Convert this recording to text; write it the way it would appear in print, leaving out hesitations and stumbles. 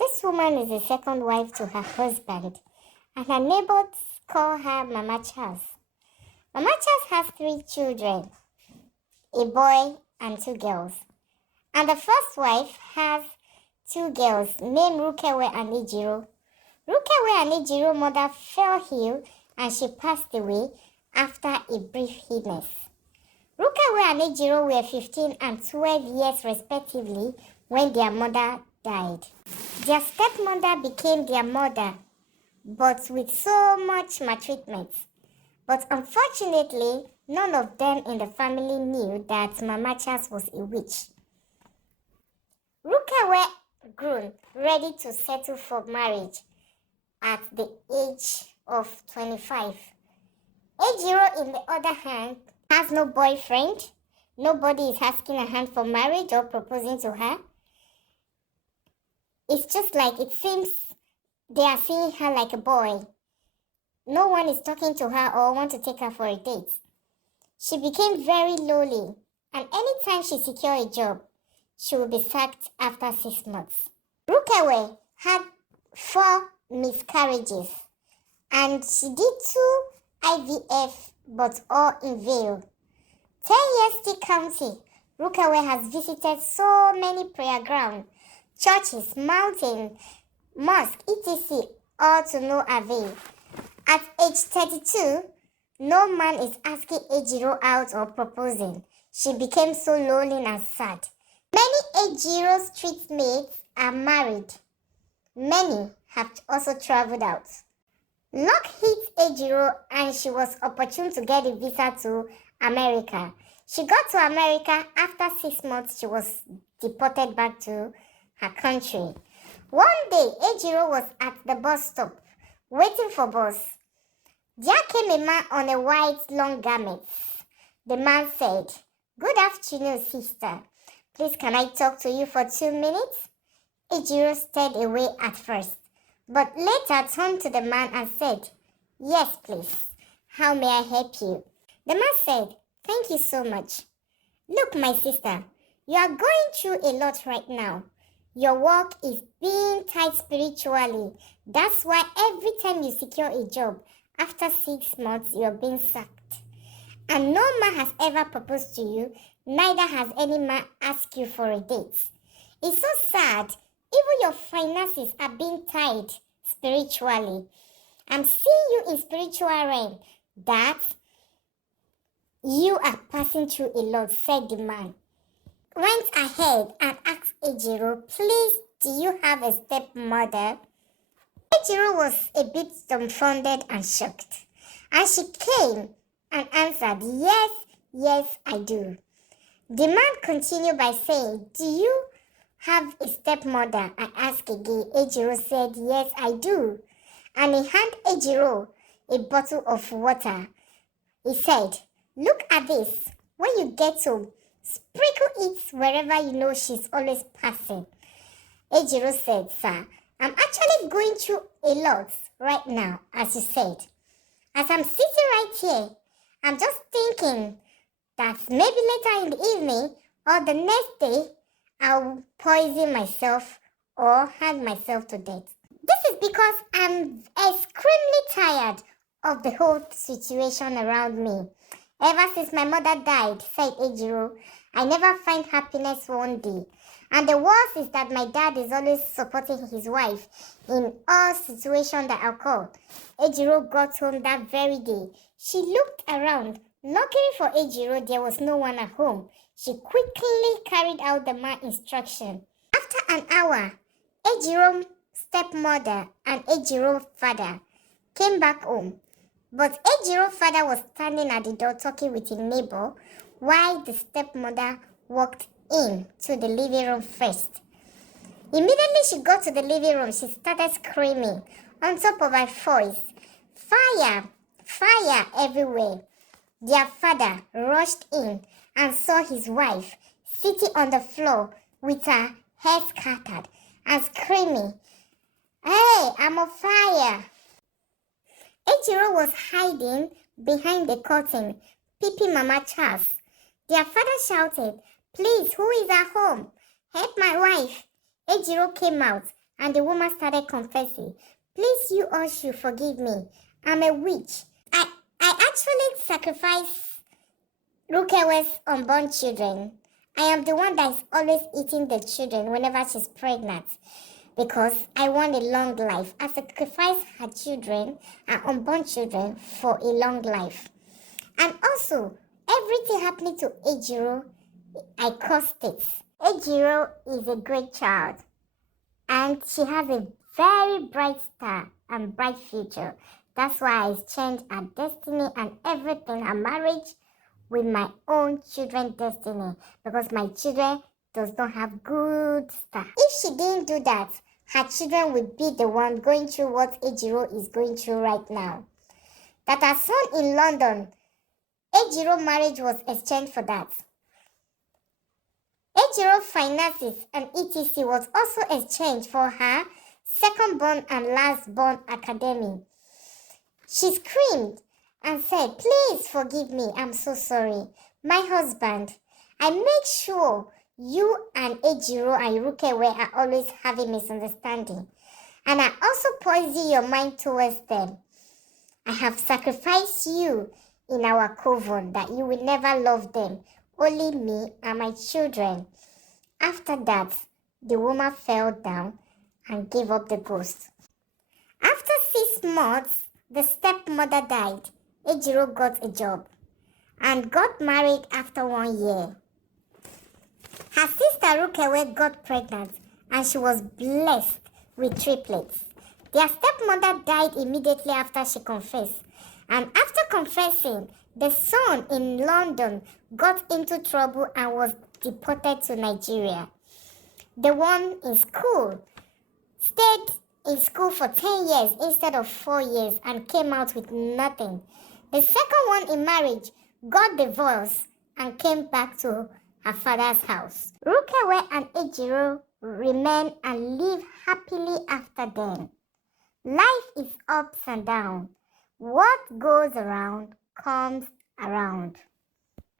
This woman is the second wife to her husband, and her neighbors call her Mama Charles. Mama Charles has 3 children, a boy and 2 girls. And the first wife has 2 girls named Rukewe and Ejiro. Rukewe and Ejiro's mother fell ill and she passed away after a brief illness. Rukewe and Ejiro were 15 and 12 years respectively when their mother died. Their stepmother became their mother, but with so much maltreatment. But unfortunately, none of them in the family knew that Mama Charles was a witch. Rukewe grew ready to settle for marriage at the age of 25. Ejiro, on the other hand, has no boyfriend. Nobody is asking her hand for marriage or proposing to her. It's just like it seems they are seeing her like a boy. No one is talking to her or want to take her for a date. She became very lonely, and anytime she secured a job, she would be sacked after 6 months. Rukewe had 4 miscarriages, and she did 2 IVF, but all in vain. 10 years still counting, Rukewe has visited so many prayer grounds, churches, mountains, mosques, etc., all to no avail. At age 32, no man is asking Ejiro out or proposing. She became so lonely and sad. Many Ejiro street mates are married. Many have also traveled out. Luck hit Ejiro and she was opportune to get a visa to America. She got to America. After 6 months, she was deported back to her country. One day, Ejiro was at the bus stop, waiting for bus. There came a man on a white long garment. The man said, "Good afternoon, sister. Please, can I talk to you for 2 minutes?" Ejiro stayed away at first, but later turned to the man and said, "Yes, please. How may I help you?" The man said, "Thank you so much. Look, my sister, you are going through a lot right now. Your work is being tight spiritually. That's why every time you secure a job, after 6 months, you are being sacked. And no man has ever proposed to you, neither has any man asked you for a date. It's so sad. Even your finances are being tied spiritually. I'm seeing you in spiritual realm that you are passing through a lot," said the man. Went ahead and asked Ejiro, "Please, do you have a stepmother?" Ejiro was a bit dumbfounded and shocked, and she came and answered, Yes, I do." The man continued by saying, "Do you have a stepmother?" I asked again. Ejiro said, "Yes, I do." And he handed Ejiro a bottle of water. He said, "Look at this. When you get home, sprinkle it wherever you know she's always passing." Ejiro said, "Sir, I'm actually going through a lot right now, as you said. As I'm sitting right here, I'm just thinking that maybe later in the evening or the next day, I'll poison myself or hang myself to death. This is because I'm extremely tired of the whole situation around me. Ever since my mother died," said Ejiro, "I never find happiness one day. And the worst is that my dad is always supporting his wife in all situations that occur." Ejiro got home that very day. She looked around. Luckily for Ejiro, there was no one at home. She quickly carried out the man's instruction. After an hour, Ejiro's stepmother and Ejiro's father came back home. But Ejiro's father was standing at the door talking with a neighbor while the stepmother walked in to the living room first. Immediately she got to the living room, she started screaming on top of her voice, "Fire! Fire everywhere!" Their father rushed in and saw his wife sitting on the floor with her hair scattered and screaming, "Hey, I'm on fire!" Ejiro was hiding behind the curtain, peeping Mama Charles. Their father shouted, "Please, who is at home? Help my wife." Ejiro came out and the woman started confessing. Please, you all should forgive me. I'm a witch. I actually sacrificed Rukewe's unborn children. I am the one that is always eating the children whenever she's pregnant because I want a long life. I sacrifice her children, her unborn children, for a long life. And also, everything happening to Ejiro, I caused it. Ejiro is a great child and she has a very bright star and bright future. That's why I changed her destiny and everything, her marriage, with my own children's destiny, because my children does not have good star. If she didn't do that, her children would be the one going through what Ejiro is going through right now. That her son in London, Ejiro marriage was exchanged for that. Ejiro finances and etc. was also exchanged for her second born and last born academy. She screamed and said, please forgive me, I'm so sorry. My husband, I make sure you and Ejiro and Rukewe are always having misunderstanding. And I also poison your mind towards them. I have sacrificed you in our coven that you will never love them, only me and my children. After that, the woman fell down and gave up the ghost. After 6 months, the stepmother died. Ejiro got a job and got married after 1 year. Her sister Rukewe got pregnant and she was blessed with triplets. Their stepmother died immediately after she confessed. And after confessing, the son in London got into trouble and was deported to Nigeria. The one in school stayed in school for 10 years instead of 4 years and came out with nothing. The second one in marriage got divorced and came back to her father's house. Rukewe and Ejiro remain and live happily after them. Life is ups and downs. What goes around comes around.